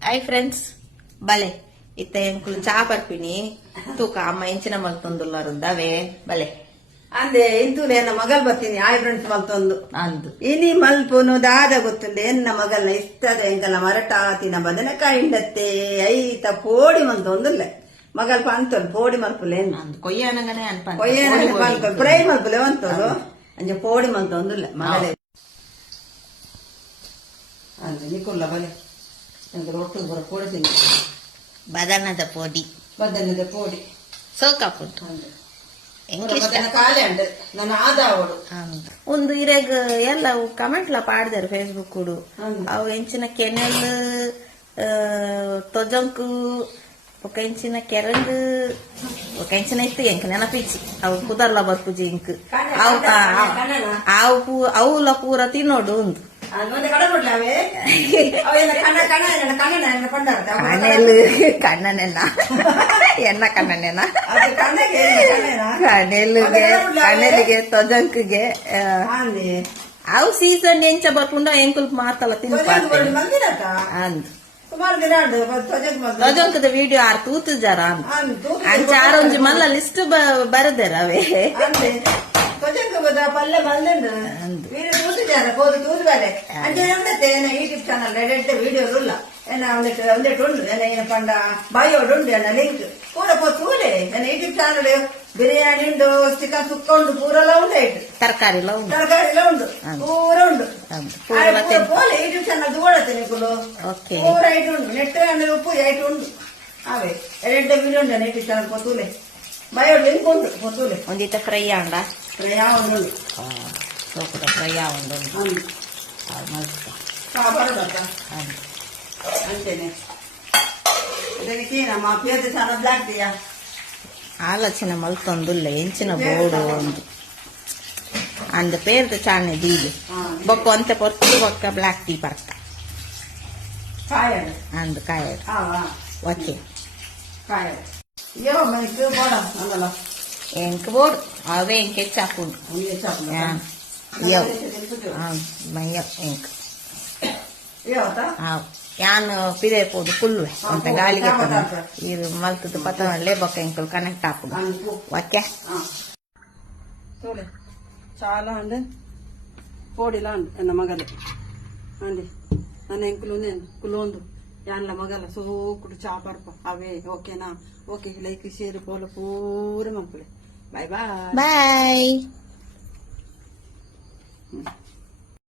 hi friends ಬಲೆ ಇತ್ತ ಎಂಕುಲು ಚಾ ಬರ್ಪಿನಿ ತೂಕ ಅಮ್ಮ ಎಂಚಿನ ಮಲ್ತೊಂದುಲ್ಲಾರುದ್ದವೇ ಬಲೆ ಅಂದೆ ಇಂತೂ ನನ್ನ ಮಗಲ್ ಬರ್ತೀನಿ ಆಯ್ ಫ್ರೆಂಡ್ಸ್ ಮಲ್ತೊಂದು ಅಂದು ಇನಿ ಮಲ್ಪುನು ದಾದ ಗೊತ್ತುಂಡೆ ಎನ್ನ ಮಗಲ್ನ ಇಷ್ಟದ ಎಂಕಲ ಮರಟಾತಿನ ಬದನೆಕಾಯಿ ಇಂಡತ್ತೆ ಐತ ಪೋಡಿ ಮಲ್ತೊಂದುಲ್ಲೆ ಮಗಲ್ ಪಂತೊಲ್ ಪೋಡಿ ಮಲ್ಪುಲೆ ಅಂದು ಕೊಯ್ಯಾನಗನೆ ಕೊಯ್ಯನ ಫ್ರೈ ಮಲ್ಪುಲೆ ಅಂತೋದು ಅಂಜೆ ಪೋಡಿ ಮಲ್ತೊಂದುಲ್ಲೆ ಮಗಲೇ ಅಂದೆ ನಿಕುಲ್ಲ ಬಲೆ ಎಂಕಲು ಒಟ್ಟು ಬರ ಪೋಡಿ ತಿಂದು ಬದನದ ಪೋಡಿ ಬದನೆದ ಪೋಡಿ ಸೋಕಾಪುಂಟು ಕಾಲೆ ಉಂಟು ನನ್ನ ಆದಾವಡು ಒಂದು ಇರೆಗ್ ಎಲ್ಲ ಕಮೆಂಟ್ ಲ ಪಾಡ್ದಾರು ಫೇಸ್ಬುಕ್ ಕುಡು ಅವು ಎಂಚಿನ ಕೆನೆಲ್ ತೊಜಂಕು ఒక ఇంచిన కెరంగ్ ఒక ఇంచిన ఇస్తే ఇంక నెనపిచ్చి అవు కుదర్ల బర్పుజి ఇంక్ అవుల పూర తినోడు ఉంది ಕಣ್ಣನೆಲ್ಲ ಎಣ್ಣ ಕಣ್ಣನೆನ ಕಣ್ಣೆಲಿಗೆ ತೊಜಂಕಿಗೆ ಅವು ಸೀಸನ್ ಎಂಚ ಬರ್ಪುಂಡ ಎಂಕುಲ್ ಮಾತಲ್ಲ ತಿನ್ಪಾರ್ತೀನಿ ಅಂದ್ ತೊಜಂಕದ ವಿಡಿಯೋ ಆರ್ ತೂತು ಜರ ಅಂಚ ಆರೊಂಜಿ ಮಲ್ಲ ಲಿಸ್ಟ್ ಬರದೇರ ಅವೇ ಪಲ್ಲೆ ಬಂದು ತೂತಿದ್ದಾರೆ ಕೋದು ತೂದು ಬೇರೆ ಅಂಚೆ ಯೂಟ್ಯೂಬ್ ಚಾನಲ್ ರೆಡ್ ವಿಡಿಯೋ ಇಲ್ಲ ಏನ ಒಂದೆಟ್ಟು ಉಂಡು ಏನ ಪಂಡ ಬಾಯೋಡು ಉಂಡು ಏನ ಲಿಂಕ್ ಪೂರ ತೂಲೆ ಏನ ಯೂಟ್ಯೂಬ್ ಚಾನಲ್ ಬಿರಿಯಾನಿ ಉಂಡು ಚಿಕನ್ ಸುಕ್ಕ ಉಂಡು ಪೂರೆಲ್ಲ ಉಂಟಾಯ್ತು ತರಕಾರಿ ಉಂಡು ಪೂರ ಉಂಡು ಪೋಲೆ ಯೂಟ್ಯೂಬ್ ಚಾನಲ್ ತೋಡತ್ತೆ ಕುಲು ಪೂರ ಐಟು ಉಂಡು ನೆಟ್ ಅಂದ್ರೆ ಉಪ್ಪು ಐಟು ಉಂಡು ಅವೇ ರೆಡ್ ವಿಡಿಯೋ ಉಂಡು ಯೂಟ್ಯೂಬ್ ಚಾನಲ್ ಪೊತ್ತೂಲೆ ಬಾಯೋಡು ಲಿಂಕ್ ಉಂಡು ಪೊತ್ತೂಲೆ ಒಂದಿತ್ತ ಫ್ರೈ ಆಂಡ ಫ್ರೈ ಉಂಡು ಸೋಪುದ ಫ್ರೈ ಆವಂಡು అంతేనే ಇದಕ್ಕೆ ನಮ್ಮ ಪೇದ ಸಾಲ ಬ್ಲಾಕ್ ದಿಯಾ ಆಲೋಚನೆ ಮಲ್ತೊಂದುಲ್ಲ ಎಂಚಿನ ಬೋರ್ಡು ಒಂದು ಅಂದ ಪೇರ್ದ ಚಾನೆ ದೀಲಿ ಬೊಕ್ಕ ಒಂತೆ ಪೊರ್ತು ಬೊಕ್ಕ ಬ್ಲಾಕ್ ಟೀ ಬರ್ತ ಕಾಯಡು ಅಂದ ಕಾಯಡು ಓಕೆ ಕಾಯಡು ಯೋ ಮೈಕ್ ಬೋಡ ಅಂದಲ್ಲ ಎಂಕ್ ಬೋರ್ಡು ಅವೇ ಎಂಕೆ ಚಾಪುಂಡು ಯೋ ಮಯ್ಯ ಎಂಕ್ ಯಾನು ಪಿದೆ ಪೋದು ಕುಲ್ವೆ ಅಂತ ಗಾಳಿಗೆ ಇದು ಮಲ್ತದ ಪತನಲ್ಲೇ ಬೊಕ್ಕ ಎಂಕಲ್ ಕನೆಕ್ಟ್ ಹಾಕುದು ಓಕೆ చాలా అండి పోడిలా అండి ఎన్న మగలు అండి నన్ను ఎంకులు కులోందు యాన్ల మగల సోకుడు చాపర్ప అవే ఓకేనా ఓకే లైక్ షేర్ పోలు పూర మంపులే బాయ్ బాయ్ బాయ్